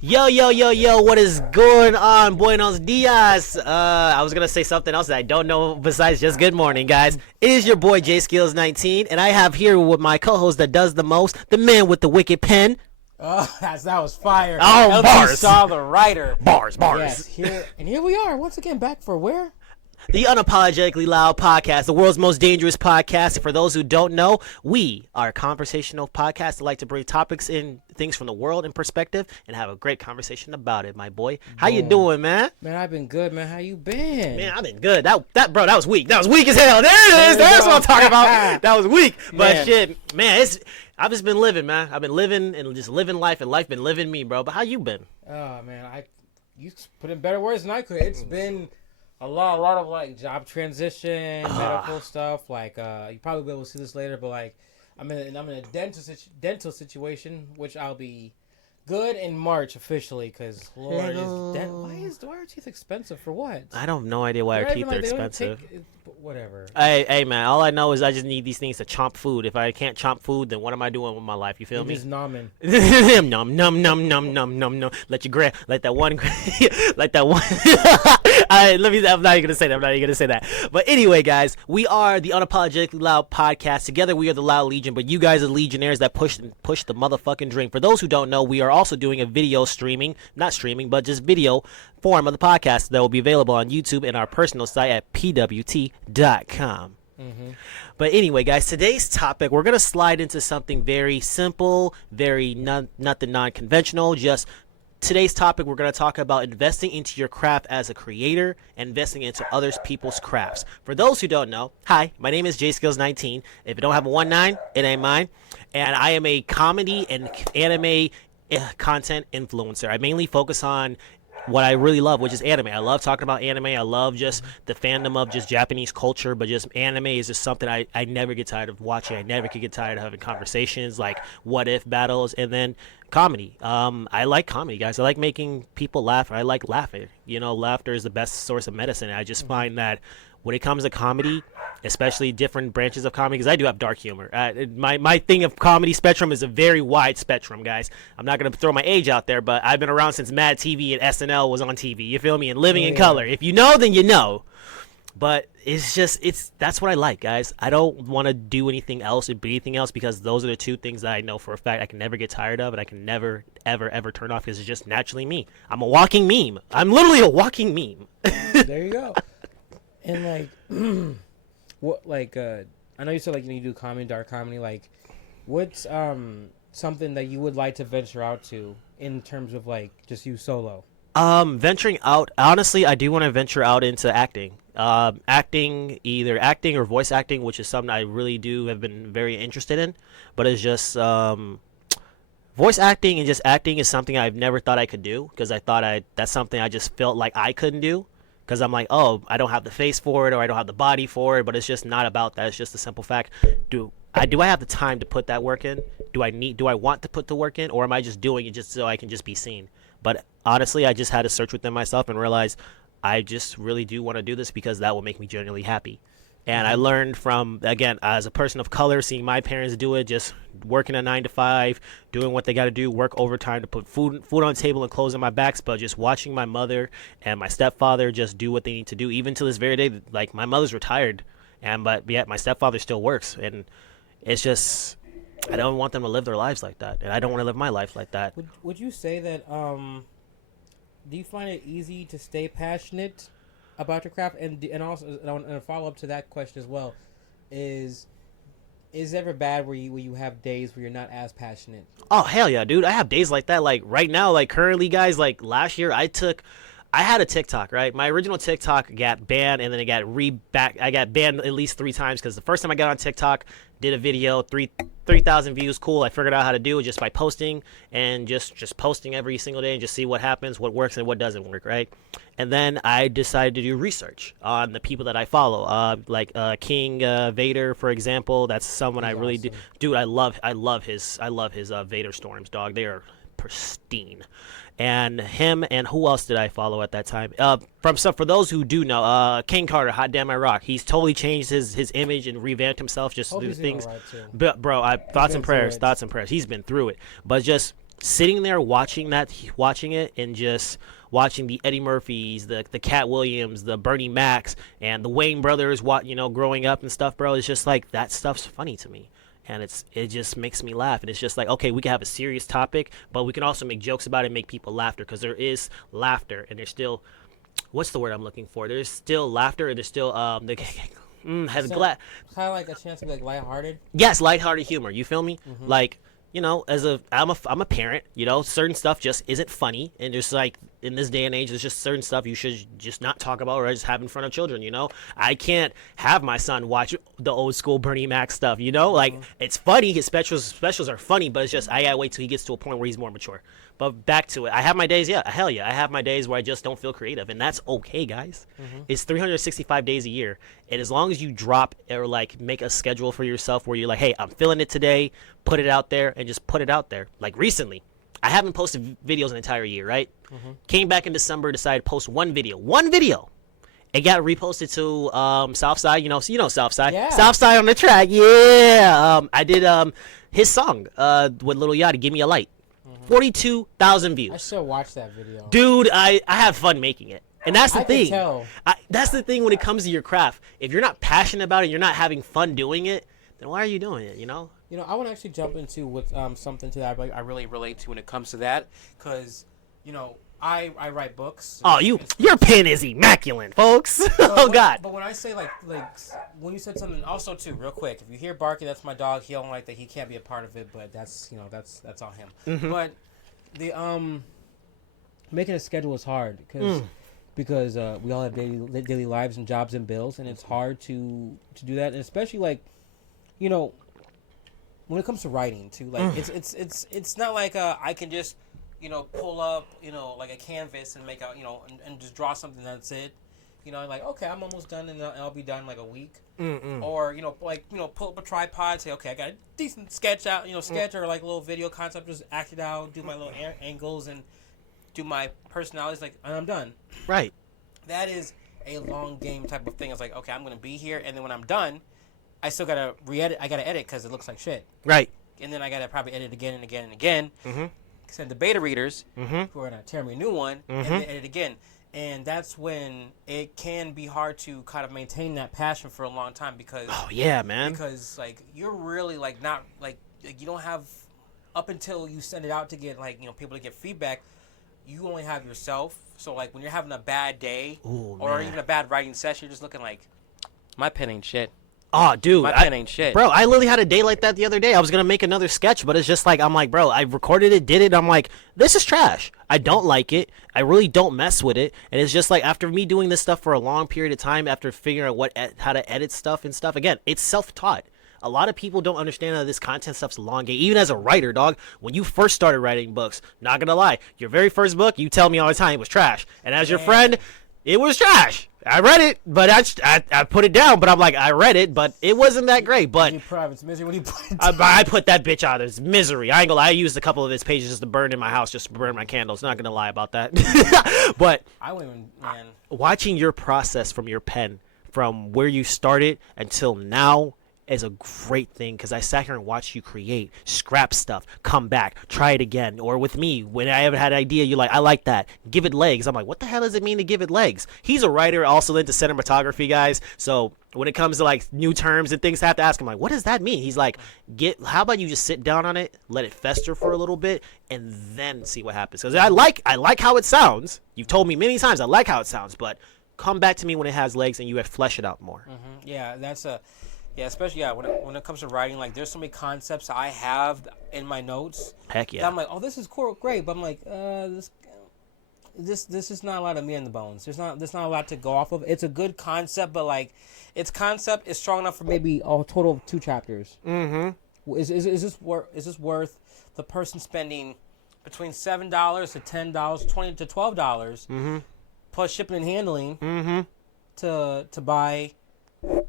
Yo, yo, yo, yo, what is going on? Buenos dias. I was going to say something else that I don't know besides just good morning, guys. It is your boy, JaySkillz L.T, and I have here with my co-host that does the most, the man with the wicked pen. Oh, that was fire. Oh, LT bars. saw the writer. Bars. Yes, here we are, once again, back for where? The Unapologetically Loud Podcast, the world's most dangerous podcast. And for those who don't know, we are a conversational podcast that like to bring topics and things from the world in perspective and have a great conversation about it, my boy. How you doing, man? Man, I've been good, man. How you been? Man, I've been good. That was weak. That was weak as hell. There it is. That's what I'm talking about. That was weak. But shit, man, I've just been living, man. I've been living and just living life, and life been living me, bro. But how you been? Oh, man, you put in better words than I could. It's been a lot of like job transition, medical stuff. Like you probably will be able to see this later, but like I'm in a dental situation, which I'll be good in March officially. Because Lord, why are teeth expensive for what? I don't have no idea why our teeth are expensive. Whatever. Hey, man. All I know is I just need these things to chomp food. If I can't chomp food, then what am I doing with my life? You feel me? Just nomming. Num. Let that one. I'm not even gonna say that. But anyway, guys, we are the Unapologetically Loud Podcast. Together, we are the Loud Legion. But you guys are legionnaires that push the motherfucking dream. For those who don't know, we are also doing a video not streaming, but just video form of the podcast that will be available on YouTube and our personal site at pwt.com. But anyway, guys, today's topic, we're going to slide into something very simple, very nothing non-conventional. Just today's topic, we're going to talk about investing into your craft as a creator, investing into other people's crafts. For those who don't know, hi, my name is JaySkillz L.T. If you don't have a 19, it ain't mine. And I am a comedy and anime content influencer. I mainly focus on what I really love, which is anime. I love talking about anime. I love just the fandom of just Japanese culture, but just anime is just something I never get tired of watching. I never could get tired of having conversations like what if battles, and then comedy. I like comedy, guys. I like making people laugh. I like laughing. You know, laughter is the best source of medicine. I just find that when it comes to comedy, especially different branches of comedy, because I do have dark humor. My thing of comedy spectrum is a very wide spectrum, guys. I'm not going to throw my age out there, but I've been around since Mad TV and SNL was on TV. You feel me? And Living in Color. If you know, then you know. But that's what I like, guys. I don't want to do anything else or be anything else because those are the two things that I know for a fact I can never get tired of and I can never, ever turn off because it's just naturally me. I'm a walking meme. I'm literally a walking meme. There you go. And like, what I know you said like you do comedy, dark comedy. Like, what's something that you would like to venture out to in terms of like just you solo? Venturing out, honestly, I do want to venture out into acting. Either acting or voice acting, which is something I really do have been very interested in. But it's just voice acting and just acting is something I've never thought I could do because that's something I just felt like I couldn't do. Because I'm like, oh, I don't have the face for it or I don't have the body for it, but it's just not about that. It's just a simple fact. Do I have the time to put that work in? Do I want to put the work in, or am I just doing it just so I can just be seen? But honestly, I just had to search within myself and realize I just really do want to do this because that will make me genuinely happy. And I learned from, again, as a person of color, seeing my parents do it, just working a 9 to 5, doing what they got to do, work overtime to put food on the table and clothes on my backs, but just watching my mother and my stepfather just do what they need to do, even to this very day. Like, my mother's retired, but yet my stepfather still works. And it's just, I don't want them to live their lives like that. And I don't want to live my life like that. Would you say that, do you find it easy to stay passionate about your craft, and also a follow up to that question as well is it ever bad where you have days where you're not as passionate? Oh hell yeah, dude! I have days like that. Like right now, like currently, guys. Like last year, I had a TikTok, right? My original TikTok got banned, and then it got I got banned at least 3 times because the first time I got on TikTok, did a video, 3,000 views, cool. I figured out how to do it just by posting and just posting every single day and just see what happens, what works and what doesn't work, right? And then I decided to do research on the people that I follow, like King Vader, for example. That's someone I really do. Dude, I love his Vader storms, dog. They are pristine. And him and who else did I follow at that time? For those who do know, King Carter, Hot Damn I Rock. He's totally changed his image and revamped himself just to do things. Right, but bro, thoughts and prayers. He's been through it. But just sitting there watching it, and just watching the Eddie Murphys, the Cat Williams, the Bernie Macs, and the Wayne brothers, growing up and stuff, bro. It's just like that stuff's funny to me. And it just makes me laugh. And it's just like, okay, we can have a serious topic, but we can also make jokes about it and make people laughter, because there is laughter, and there's still, what's the word I'm looking for? There's still laughter, and there's still kind of like a chance to be like lighthearted. Yes, lighthearted humor. You feel me? Mm-hmm. Like, I'm a parent. Certain stuff just isn't funny, and just like in this day and age, there's just certain stuff you should just not talk about or just have in front of children. I can't have my son watch the old school Bernie Mac stuff. Like it's funny. His specials are funny, but it's just I gotta wait till he gets to a point where he's more mature. But back to it, I have my days. Yeah, hell yeah, I have my days where I just don't feel creative, and that's okay, guys. Mm-hmm. It's 365 days a year, and as long as you drop or like make a schedule for yourself where you're like, hey, I'm feeling it today, put it out there, and just put it out there. Like recently, I haven't posted videos an entire year, right? Mm-hmm. Came back in December, decided to post one video. It got reposted to Southside, Southside. Yeah. Southside on the track, yeah. I did his song with Lil Yachty, Give Me a Light. 42,000 views. I still watch that video. Dude, I have fun making it. And that's the thing. Can tell. That's the thing when it comes to your craft. If you're not passionate about it, you're not having fun doing it, then why are you doing it, I want to actually jump into with something to that I really relate to when it comes to that, because, I write books. Oh, your pen is immaculate, folks. God. But when I say like when you said something, also too, real quick, if you hear barking, that's my dog. He don't like that. He can't be a part of it, but that's that's on him. Mm-hmm. But the making a schedule is hard because we all have daily lives and jobs and bills, and it's hard to do that, and especially like when it comes to writing too, like it's not like I can just pull up, like a canvas and make out, and just draw something. That's it. Like, okay, I'm almost done, and I'll be done in like a week. Mm-mm. Or, pull up a tripod, say, okay, I got a decent sketch out, sketch or like a little video concept, just act it out, do my little angles and do my personalities, like, and I'm done. Right. That is a long game type of thing. It's like, okay, I'm going to be here, and then when I'm done, I still got to re-edit. I got to edit because it looks like shit. Right. And then I got to probably edit again and again and again. Mm-hmm. Send the beta readers who are going to tear me a new one and then edit again. And that's when it can be hard to kind of maintain that passion for a long time because... Oh, yeah, man. Because, like, you're really, like, not... Like, you don't have... Up until you send it out to get, like, people to get feedback, you only have yourself. So, like, when you're having a bad day or even a bad writing session, you're just looking like, my pen ain't shit. Oh, dude. My pen ain't shit. Bro, I literally had a day like that the other day. I was going to make another sketch, but it's just like, I'm like, bro, I recorded it, did it. I'm like, this is trash. I don't like it. I really don't mess with it. And it's just like, after me doing this stuff for a long period of time, after figuring out how to edit stuff and stuff, again, it's self-taught. A lot of people don't understand that this content stuff's a long game. Even as a writer, dog, when you first started writing books, not going to lie, your very first book, you tell me all the time it was trash. And as your friend, it was trash. I read it, but I put it down. But I'm like, I read it, but it wasn't that great. But I put that bitch out. It's misery. I ain't gonna lie. I used a couple of his pages just to burn in my house, just to burn my candles. Not gonna lie about that. But I wouldn't even, man. Watching your process from your pen, from where you started until now, is a great thing because I sat here and watched you create, scrap stuff, come back, try it again. Or with me, when I ever had an idea, you're like, I like that, give it legs. I'm like, what the hell does it mean to give it legs? He's a writer, also into cinematography, guys. So when it comes to like new terms and things, I have to ask him like, what does that mean? He's like, how about you just sit down on it, let it fester for a little bit, and then see what happens. Because I like how it sounds. You've told me many times I like how it sounds, but come back to me when it has legs and you have flesh it out more. Mm-hmm. Yeah, yeah, especially when it comes to writing, like there's so many concepts I have in my notes. Heck yeah! I'm like, oh, this is great, but I'm like, this is not a lot of meat in the bones. There's not a lot to go off of. It's a good concept, but like, its concept is strong enough for maybe a total of 2 chapters. Mm-hmm. Is this worth the person spending between $7 to $10, $20 to $12, plus shipping and handling, to buy?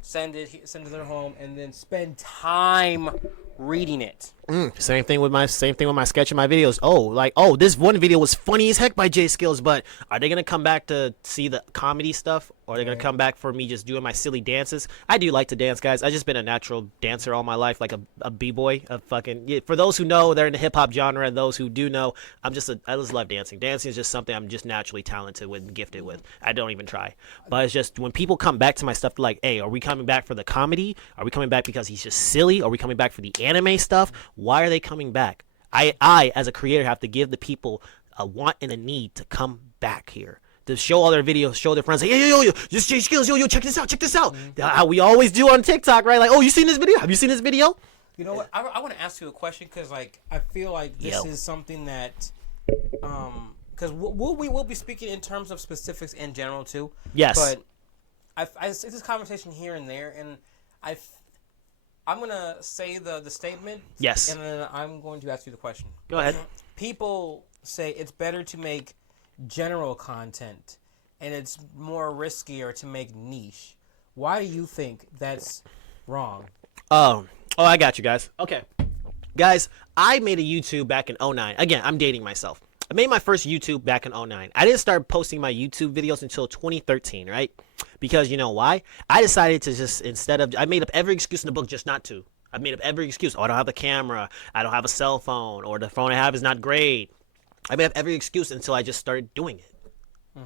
Send it to their home and then spend time reading it. Same thing with my sketch and my videos. This one video was funny as heck by JaySkillz, but are they gonna come back to see the comedy stuff or they're gonna come back for me just doing my silly dances. I do like to dance, guys. I've just been a natural dancer all my life, like a b-boy, a fucking. Yeah, for those who know, they're in the hip hop genre, and those who do know, I just love dancing. Dancing is just something I'm just naturally talented with and gifted with. I don't even try, but it's just when people come back to my stuff, they're like, hey, are we coming back for the comedy? Are we coming back because he's just silly? Are we coming back for the anime stuff? Why are they coming back? I as a creator have to give the people a want and a need to come back here, to show all their videos, show their friends, like, yo, just JaySkillz, yo, check this out. How we always do on TikTok, right? Like, oh, you seen this video? Have you seen this video? You know what? I want to ask you a question because, like, I feel like this is something that, because we'll be speaking in terms of specifics in general too. Yes. But I see this conversation here and there, and I'm gonna say the statement. Yes. And then I'm going to ask you the question. Go ahead. People say it's better to make general content and it's more riskier to make niche. Why do you think that's wrong? Oh, I got you guys. Okay. Guys, I made a YouTube back in 09. Again, I'm dating myself. I made my first YouTube back in 09. I didn't start posting my YouTube videos until 2013, right? Because you know why? I decided to just, I made up every excuse in the book just not to. I made up every excuse. Oh, I don't have a camera. I don't have a cell phone. Or the phone I have is not great. I made up every excuse until I just started doing it.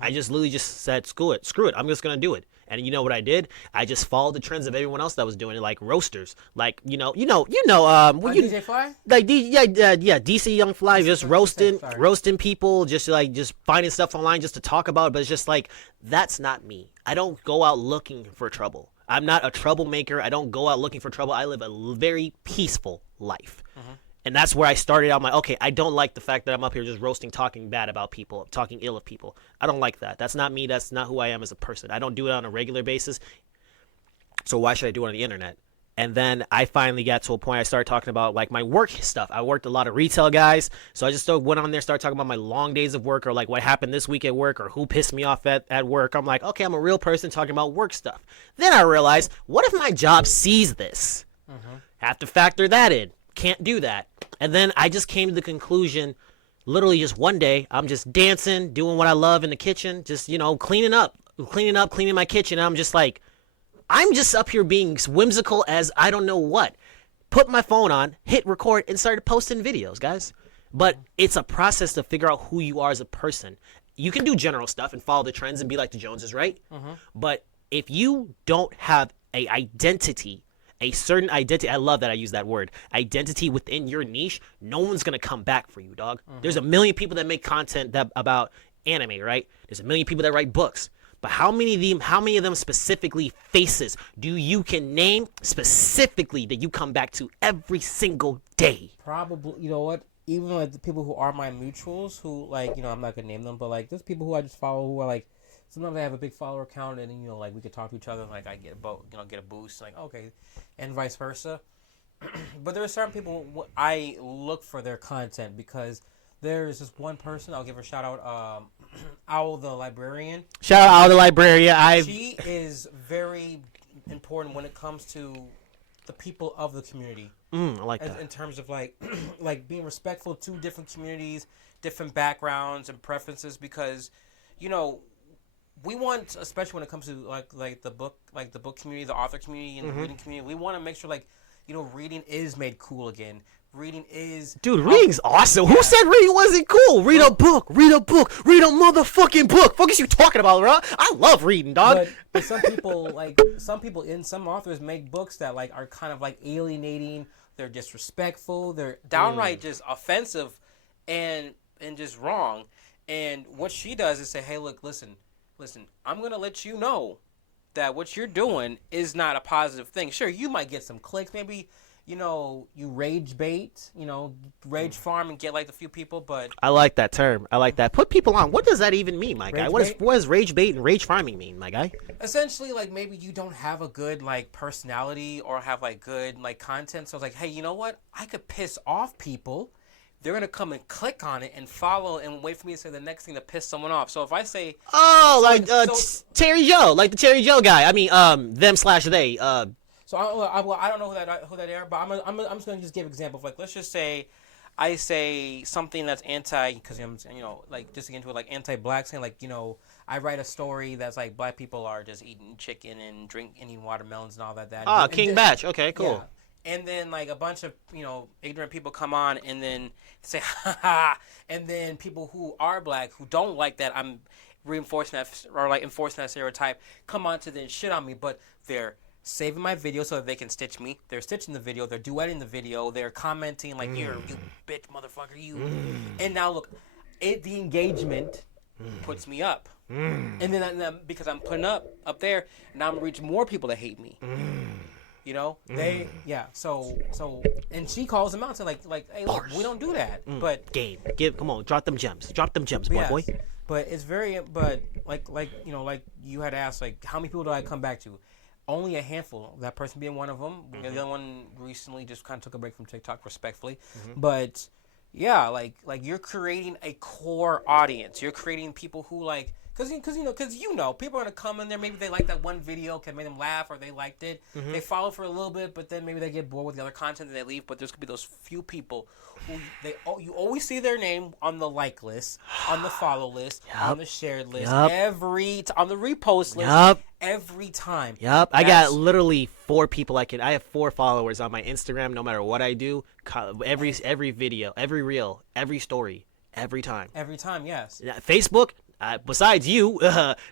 I just literally just said, screw it. I'm just going to do it. And you know what I did? I just followed the trends of everyone else that was doing it, like roasters, like DJ Fly? Like DC Young Fly, just roasting people, just finding stuff online just to talk about it. But it's just like, that's not me. I don't go out looking for trouble. I'm not a troublemaker. I don't go out looking for trouble. I live a very peaceful life. And that's where I started. I'm like, okay, I don't like the fact that I'm up here just roasting, talking bad about people, talking ill of people. I don't like that. That's not me. That's not who I am as a person. I don't do it on a regular basis. So why should I do it on the internet? And then I finally got to a point I started talking about like my work stuff. I worked a lot of retail, guys. So I just went on there, started talking about my long days of work, or like what happened this week at work, or who pissed me off at work. I'm like, okay, I'm a real person talking about work stuff. Then I realized, what if my job sees this? Have to factor that in. Can't do that. And then I just came to the conclusion, literally just one day, I'm just dancing, doing what I love in the kitchen, just, cleaning my kitchen. And I'm just like, I'm just up here being whimsical as I don't know what. Put my phone on, hit record, and started posting videos, guys. But it's a process to figure out who you are as a person. You can do general stuff and follow the trends and be like the Joneses, right? But if you don't have a certain identity, I love that I use that word, identity within your niche, no one's going to come back for you, dog. There's a million people that make content about anime, right? There's a million people that write books. But how many of them specifically faces do you can name specifically that you come back to every single day? Probably, you know what? Even like the people who are my mutuals, who like, I'm not going to name them, but like there's people who I just follow who are like, sometimes I have a big follower count, and like we could talk to each other, and like I get a boost, like okay, and vice versa. But there are certain people I look for their content because there's this one person, I'll give her a shout out, Owl the Librarian. Shout out Owl the Librarian. She is very important when it comes to the people of the community. I like that. In terms of like like being respectful to different communities, different backgrounds and preferences, because we want, especially when it comes to like the book community, the author community, and the reading community, we want to make sure reading is made cool again. Reading is... Dude, reading's awesome. Yeah. Who said reading wasn't cool? Read a book. Read a motherfucking book. What are you talking about, bro? I love reading, dog. But some people, some authors make books that are kind of alienating. They're disrespectful. They're downright just offensive and just wrong. And what she does is say, hey, look, listen, I'm going to let you know that what you're doing is not a positive thing. Sure, you might get some clicks. Maybe, you rage bait, rage farm and get a few people, but... I like that term. I like that. Put people on. What does that even mean, my guy? What does rage bait and rage farming mean, my guy? Essentially, maybe you don't have a good, personality or have, good, content. So it's hey, you know what? I could piss off people. They're going to come and click on it and follow and wait for me to say the next thing to piss someone off. So if I say... Terry Joe, like the Terry Joe guy. I mean, them/they. So I don't know who that are, but I'm just going to just give an example of let's just say I say something that's anti, because like just to get into it, like anti-black, saying like I write a story that's like black people are just eating chicken and eating watermelons and all that. Ah, And King Batch. Okay, cool. Yeah. And then like a bunch of ignorant people come on and then say ha ha, and then people who are black who don't like that I'm reinforcing that or like enforcing that stereotype come on to then shit on me, but they're saving my video so that they can stitch me. They're stitching the video. They're duetting the video. They're commenting like you bitch motherfucker you. And now look, the engagement puts me up. And then because I'm putting up there, now I'm gonna reach more people that hate me. They so and she calls them out saying like hey look, we don't do that. But come on, drop them gems, boy. But it's very like you had asked like how many people do I come back to? Only a handful. That person being one of them. The other one recently just kind of took a break from TikTok, respectfully. But yeah, like you're creating a core audience. You're creating people who like. Because people are going to come in there, maybe they like that one video, can make them laugh, or they liked it. They follow for a little bit, but then maybe they get bored with the other content and they leave. But there's going to be those few people who you always see their name on the like list, on the follow list, on the shared list, on the repost list, every time. I got literally 4 people I have 4 followers on my Instagram, no matter what I do, every video, every reel, every story, every time. Every time, yes. Facebook, besides you,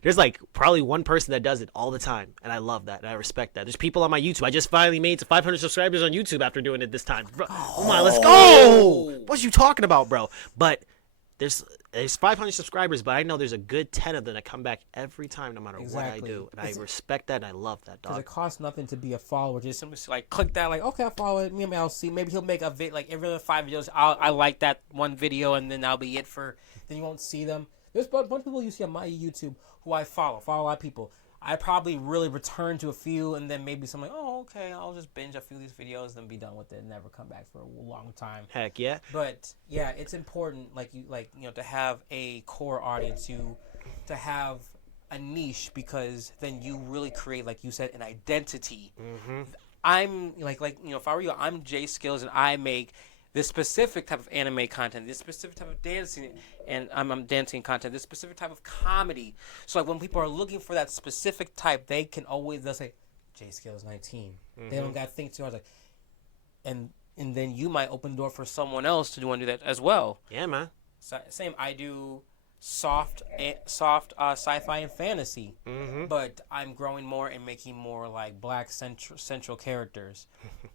there's like probably one person that does it all the time, and I love that and I respect that. There's people on my YouTube. I just finally made 500 subscribers on YouTube after doing it this time. Oh my, let's go! What you talking about, bro? But there's 500 subscribers, but I know there's a good 10 of them that come back every time, no matter what I do, and I respect that and I love that, dog. Because it costs nothing to be a follower. Just simply like click that, like okay, I follow it. Maybe I'll see. Maybe he'll make a like every other 5 videos. I like that one video, and then that'll be it for. Then you won't see them. There's a bunch of people you see on my YouTube who I follow a lot of people. I probably really return to a few, and then maybe something like, oh, okay, I'll just binge a few of these videos, then be done with it, and never come back for a long time. Heck yeah. But yeah, it's important, to have a core audience, to have a niche, because then you really create, like you said, an identity. I'm if I were you, I'm JaySkillz, and I make this specific type of anime content, this specific type of dancing, and I'm dancing content, this specific type of comedy. So like when people are looking for that specific type, they'll say, JaySkillz 19. They don't got to think too hard. Like, and then you might open the door for someone else to want to do that as well. Yeah, man. Same. I do soft sci-fi and fantasy, but I'm growing more and making more like black central characters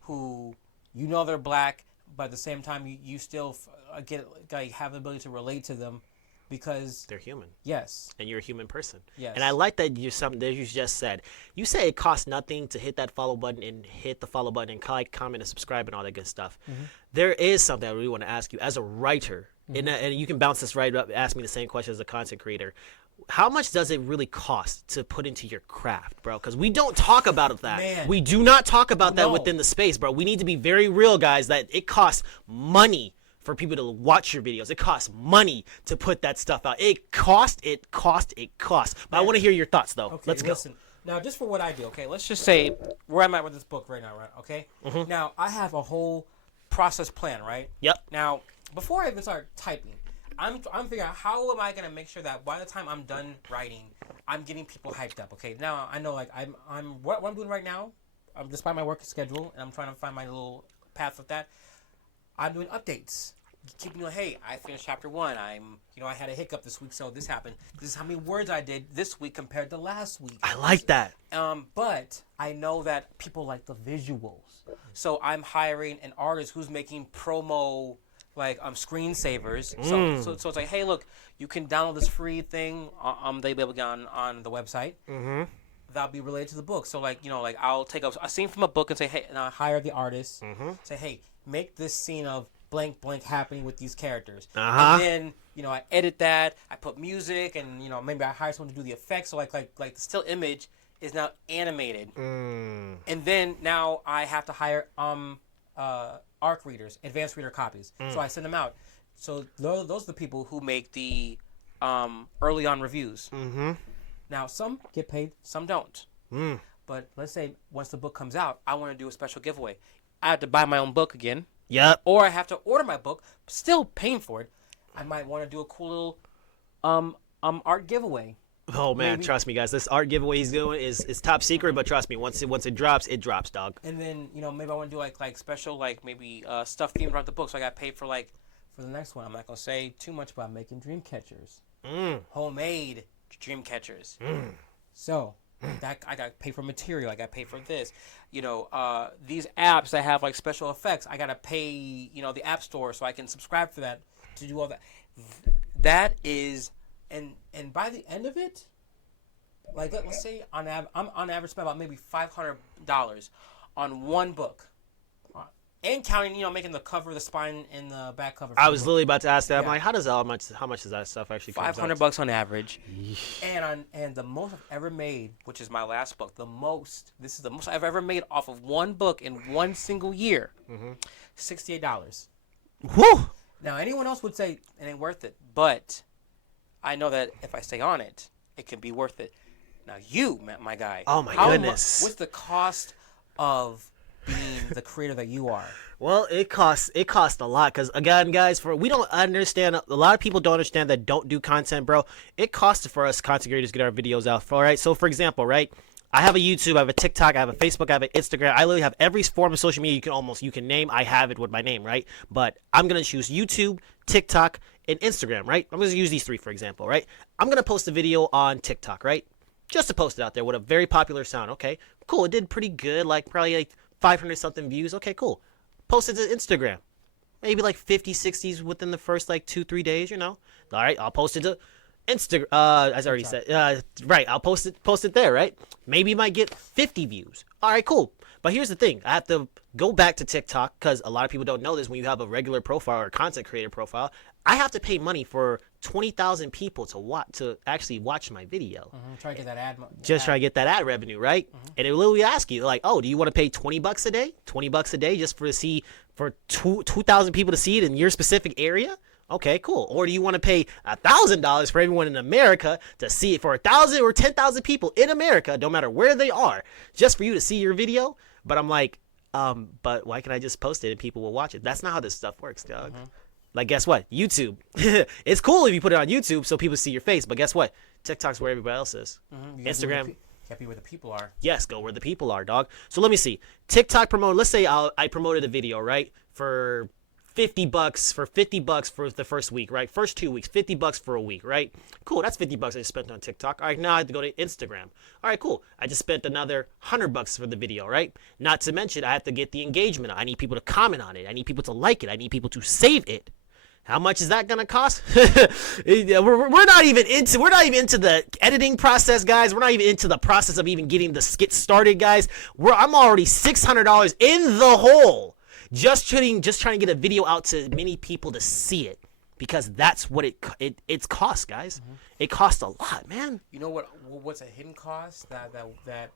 who they're black. But at the same time, you still have the ability to relate to them because they're human. Yes. And you're a human person. Yes. And I like that you just said. You say it costs nothing to hit that follow button and like, comment, and subscribe and all that good stuff. There is something I really want to ask you as a writer, and you can bounce this right up. Ask me the same question as a content creator. How much does it really cost to put into your craft, bro? Because we don't talk about that. Man. We do not talk about that within the space, bro. We need to be very real, guys, that it costs money for people to watch your videos. It costs money to put that stuff out. It costs. But I want to hear your thoughts, though. Okay, Let's go. Listen. Now, just for what I do, okay, let's just say where I'm at with this book right now, right? Okay? Now, I have a whole process plan, right? Yep. Now, before I even start typing, I'm figuring out how am I gonna make sure that by the time I'm done writing, I'm getting people hyped up. Okay, now I know like what I'm doing right now. Despite my work schedule, and I'm trying to find my little path with that. I'm doing updates, keeping hey, I finished chapter 1. I had a hiccup this week, so this happened. This is how many words I did this week compared to last week. I like that. But I know that people like the visuals, so I'm hiring an artist who's making promo. Like screensavers, so it's like, hey, look, you can download this free thing. They'll be able to get on the website. That'll be related to the book. So like I'll take a scene from a book and say, hey, and I'll hire the artist. Say, hey, make this scene of blank blank happening with these characters. And then I edit that. I put music, and maybe I hire someone to do the effects. So like the still image is now animated. And then now I have to hire ARC readers, advanced reader copies. So I send them out. So those are the people who make the early on reviews. Now some get paid, some don't. But let's say once the book comes out, I want to do a special giveaway. I have to buy my own book again. Yep. or I have to order my book, still paying for it. I might want to do a cool little art giveaway. Oh man, Maybe. trust me, guys. This art giveaway he's doing is top secret, but trust me, once it drops, dog. And then maybe I want to do like special maybe stuff themed around the book. So I got paid for the next one. I'm not gonna say too much about making dream catchers, homemade dream catchers. So that I got paid for material. I got paid for this. These apps that have like special effects. I gotta pay the app store so I can subscribe for that to do all that. That is. And by the end of it, like let's say I'm on average spend about maybe $500 on one book, and counting making the cover, the spine, and the back cover. I was literally about to ask that. I'm like, how much does that stuff actually cost? $500 on average, and the most I've ever made, which is my last book, this is the most I've ever made off of one book in one single year, $68. Whew. Now anyone else would say it ain't worth it, but I know that if I stay on it, it can be worth it. Now you, my guy. Oh my goodness. What's the cost of being the creator that you are? Well, it costs a lot because again, guys, we don't understand. A lot of people don't understand that don't do content, bro. It costs for us content creators to get our videos out. All right. So for example, right, I have a YouTube, I have a TikTok, I have a Facebook, I have an Instagram. I literally have every form of social media you can name. I have it with my name, right? But I'm gonna choose YouTube, TikTok, and Instagram, right? I'm gonna use these three for example, right? I'm gonna post a video on TikTok, right? Just to post it out there with a very popular sound. Okay, cool. It did pretty good, like probably like 500 something views. Okay, cool. Post it to Instagram, maybe like 50, 60s within the first like 2-3 days. All right, I'll post it to Instagram. As I already said, right? I'll post it there, right? Maybe it might get 50 views. All right, cool. But here's the thing: I have to go back to TikTok because a lot of people don't know this. When you have a regular profile or a content creator profile, I have to pay money for 20,000 people to actually watch my video. Try to get that ad. Try to get that ad revenue, right? And it will literally ask you like, oh, do you want to pay $20 a day? $20 a day just for 2,000 people to see it in your specific area? Okay, cool. Or do you want to pay $1,000 for everyone in America to see it for 1,000 or 10,000 people in America, no matter where they are, just for you to see your video? But I'm like, but why can't I just post it and people will watch it? That's not how this stuff works, dog. Like, guess what? YouTube. It's cool if you put it on YouTube so people see your face, but guess what? TikTok's where everybody else is. Instagram. You gotta be where the people are. Yes, go where the people are, dog. So let me see. TikTok promote. Let's say I promoted a video, right, for $50 for the first week, right? First 2 weeks, $50 for a week, right? Cool. That's $50 I just spent on TikTok. All right, now I have to go to Instagram. All right, cool. I just spent another $100 for the video, right? Not to mention I have to get the engagement. I need people to comment on it. I need people to like it. I need people to save it. How much is that gonna cost? we're not even into the editing process, guys. We're not even into the process of even getting the skit started, guys. I'm already $600 in the hole just trying to get a video out to many people to see it, because that's what it's cost, guys. It costs a lot, man. You know what's a hidden cost that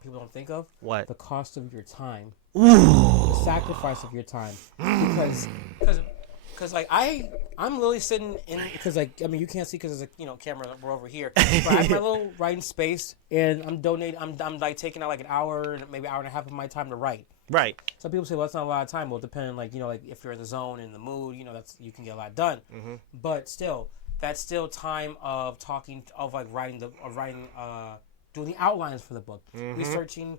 people don't think of? What? The cost of your time. Ooh. The sacrifice of your time. Because like I'm literally sitting in, because like I mean you can't see because there's a camera, we're over here, but I have my little writing space and I'm like taking out like an hour, maybe an hour and a half of my time to write. Right. Some people say, well, that's not a lot of time. Well, depending like if you're in the zone, in the mood, you can get a lot done. But still, that's still time of talking, of like doing the outlines for the book, researching.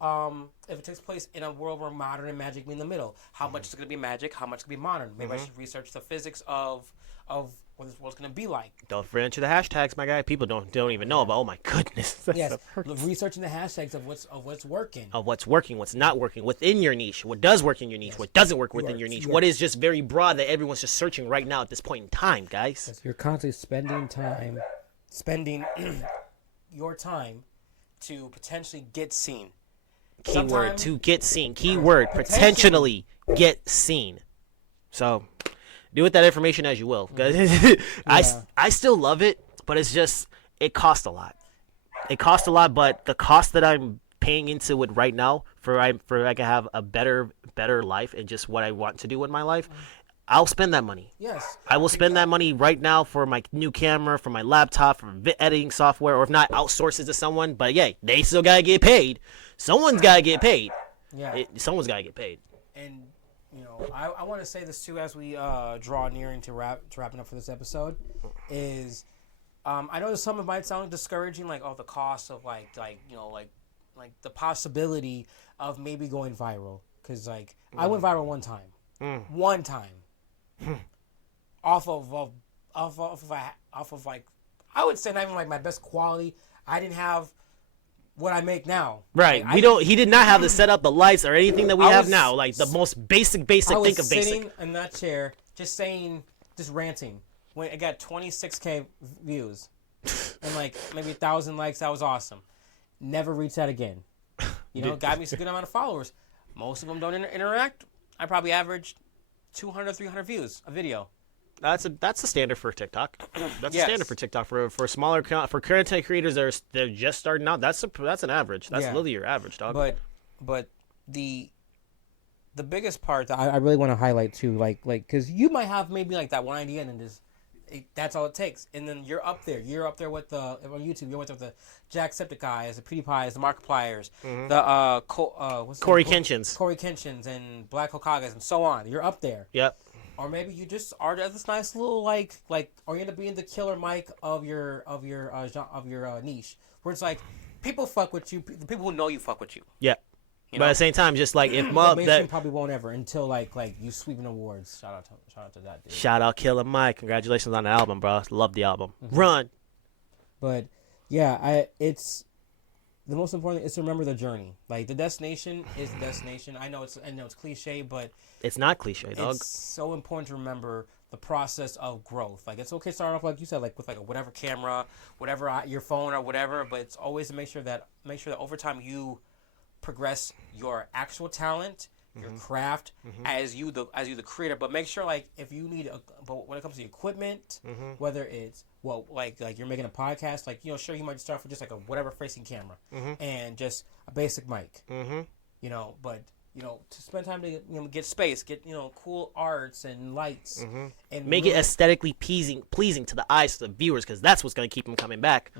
If it takes place in a world where modern and magic meet in the middle, how much is going to be magic? How much is going to be modern? Maybe I should research the physics of what this world's going to be like. Don't venture the hashtags, my guy. People don't even know about. Oh my goodness. Yes, researching the hashtags of what's working, what's not working within your niche, what does work in your niche, what doesn't work within your niche, what is just very broad that everyone's just searching right now at this point in time, guys. Yes, you're constantly spending your time to potentially get seen. Keyword to get seen. Keyword potentially get seen. So do with that information as you will. I still love it, but it's just it costs a lot. It costs a lot, but the cost that I'm paying into it right now for I can have a better life and just what I want to do in my life, I'll spend that money. Yes. I will spend that money right now for my new camera, for my laptop, for editing software, or if not, outsource it to someone. But yeah, they still gotta get paid. Someone's gotta get paid. Yeah. Someone's gotta get paid. And I want to say this too as we draw nearing to wrapping up for this episode is I know some of it might sound discouraging, like the cost of like the possibility of maybe going viral, because like I went viral one time, off of like I would say not even like my best quality. I didn't have what I make now. Right. Like, He did not have the setup, the lights, or anything that we have now. Like the most basic. I was Think of sitting basic. in that chair, just ranting. When it got 26K views and like maybe 1,000 likes, that was awesome. Never reached that again. Got me a good amount of followers. Most of them don't interact. I probably averaged 200, 300 views a video. That's a standard for TikTok. That's Yes. a standard for TikTok for smaller for content creators they're just starting out. That's an average. That's literally your average, dog. But the biggest part that I really want to highlight too, like because you might have maybe like that one idea and then just that's all it takes, and then you're up there. You're up there with on YouTube. You're with the Jacksepticeye's, the PewDiePies, the Markipliers, the Corey Kenshin's. Corey Kenshin's, and Black Hokages, and so on. You're up there. Yep. Or maybe you just are this nice little like, or you end up being the killer Mike of your niche, where it's like people fuck with you. The people who know you fuck with you. Yeah. But at the same time, just like if mainstream probably won't ever until like you sweeping awards. Shout out to that dude. Shout out Killer Mike. Congratulations on the album, bro. Love the album. Run. But yeah, it's the most important thing is to remember the journey. Like the destination is the destination. I know it's cliche, but It's not cliche, dog. it's so important to remember the process of growth. Like it's okay starting off like you said, like with like a whatever camera, whatever your phone or whatever. But it's always to make sure that over time you progress your actual talent, your craft as you the creator. But make sure like if you need but when it comes to equipment, whether it's like you're making a podcast, like sure you might start with just like a whatever facing camera and just a basic mic, but to spend time to get space, get cool arts and lights, and Make it aesthetically pleasing to the eyes of the viewers, because that's what's gonna keep them coming back.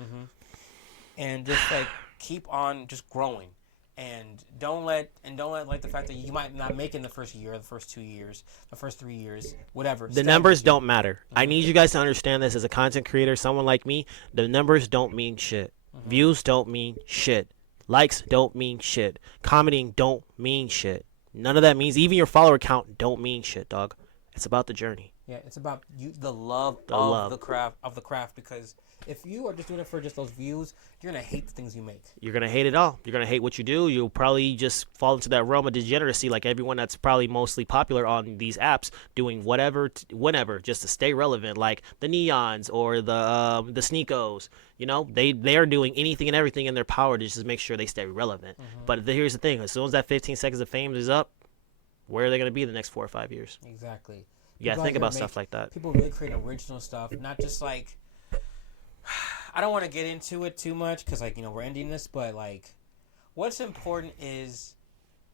and just like keep on just growing. And don't let like the fact that you might not make it in the first year, the first 2 years, the first 3 years, whatever. The numbers don't matter. I need you guys to understand this as a content creator, someone like me. The numbers don't mean shit. Views don't mean shit. Likes don't mean shit. Commenting don't mean shit. None of that means, even your follower count don't mean shit, dog. It's about the journey. Yeah, it's about the love of the craft, because if you are just doing it for just those views, you're gonna hate the things you make. You're gonna hate it all. You're gonna hate what you do. You'll probably just fall into that realm of degeneracy, like everyone that's probably mostly popular on these apps, doing whatever, whenever, just to stay relevant. Like the Neons or the Sneakos. They are doing anything and everything in their power to just make sure they stay relevant. But here's the thing: as soon as that 15 seconds of fame is up, where are they gonna be the next 4 or 5 years? Exactly. You gotta think about stuff like that. People really create original stuff, not just like. I don't want to get into it too much because, like, we're ending this, but, like, what's important is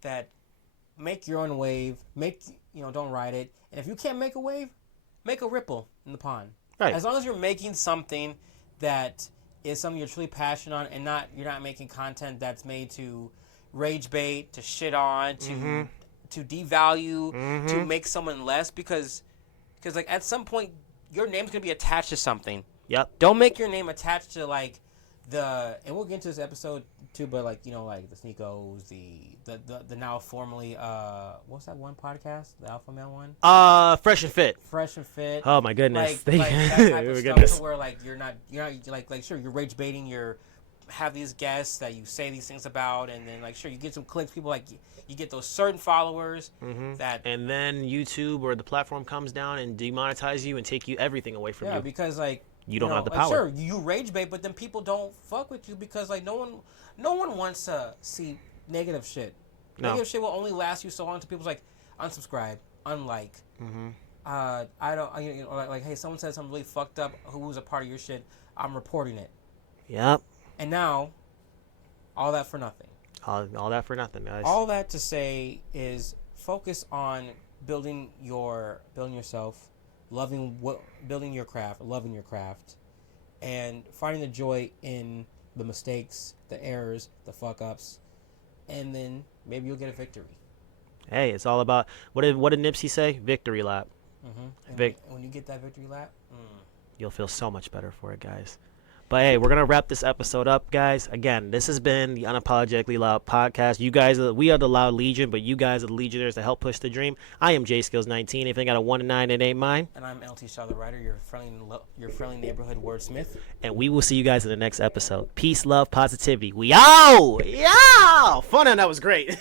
that make your own wave. Don't ride it. And if you can't make a wave, make a ripple in the pond. Right. As long as you're making something that is something you're truly passionate on, and you're not making content that's made to rage bait, to shit on, to devalue, to make someone less, because like at some point your name's gonna be attached to something. Yep. Don't make your name attached to like and we'll get into this episode too, but like like the Sneakos, the now formerly what's that one podcast, the Alpha Male one? Fresh and Fit. Fresh and Fit. Oh my goodness. Like that type of stuff to where like you're not like sure you're rage baiting, you're have these guests that you say these things about, and then like sure you get some clicks, people like you get those certain followers that, and then YouTube or the platform comes down and demonetize you and take you everything away from you. Because like you don't have the like, power. Sure, you rage bait, but then people don't fuck with you because like no one wants to see negative shit. No. Negative shit will only last you so long until people's like unsubscribe, unlike. I don't like hey, someone said something really fucked up who was a part of your shit, I'm reporting it. Yep. And now all that for nothing. All that for nothing, guys. All that to say is focus on building yourself, building your craft, loving your craft, and finding the joy in the mistakes, the errors, the fuck ups, and then maybe you'll get a victory. Hey, it's all about what did Nipsey say? Victory lap. And when you get that victory lap, You'll feel so much better for it, guys. But hey, we're gonna wrap this episode up, guys. Again, this has been the Unapologetically Loud podcast. You guys, we are the Loud Legion, but you guys are the Legionnaires that help push the dream. I am JaySkillz 19. If you got a 1 to 9, it ain't mine. and I'm LT Shaw the writer, your friendly neighborhood wordsmith. And we will see you guys in the next episode. Peace, love, positivity. We out. Yeah, fun, and that was great.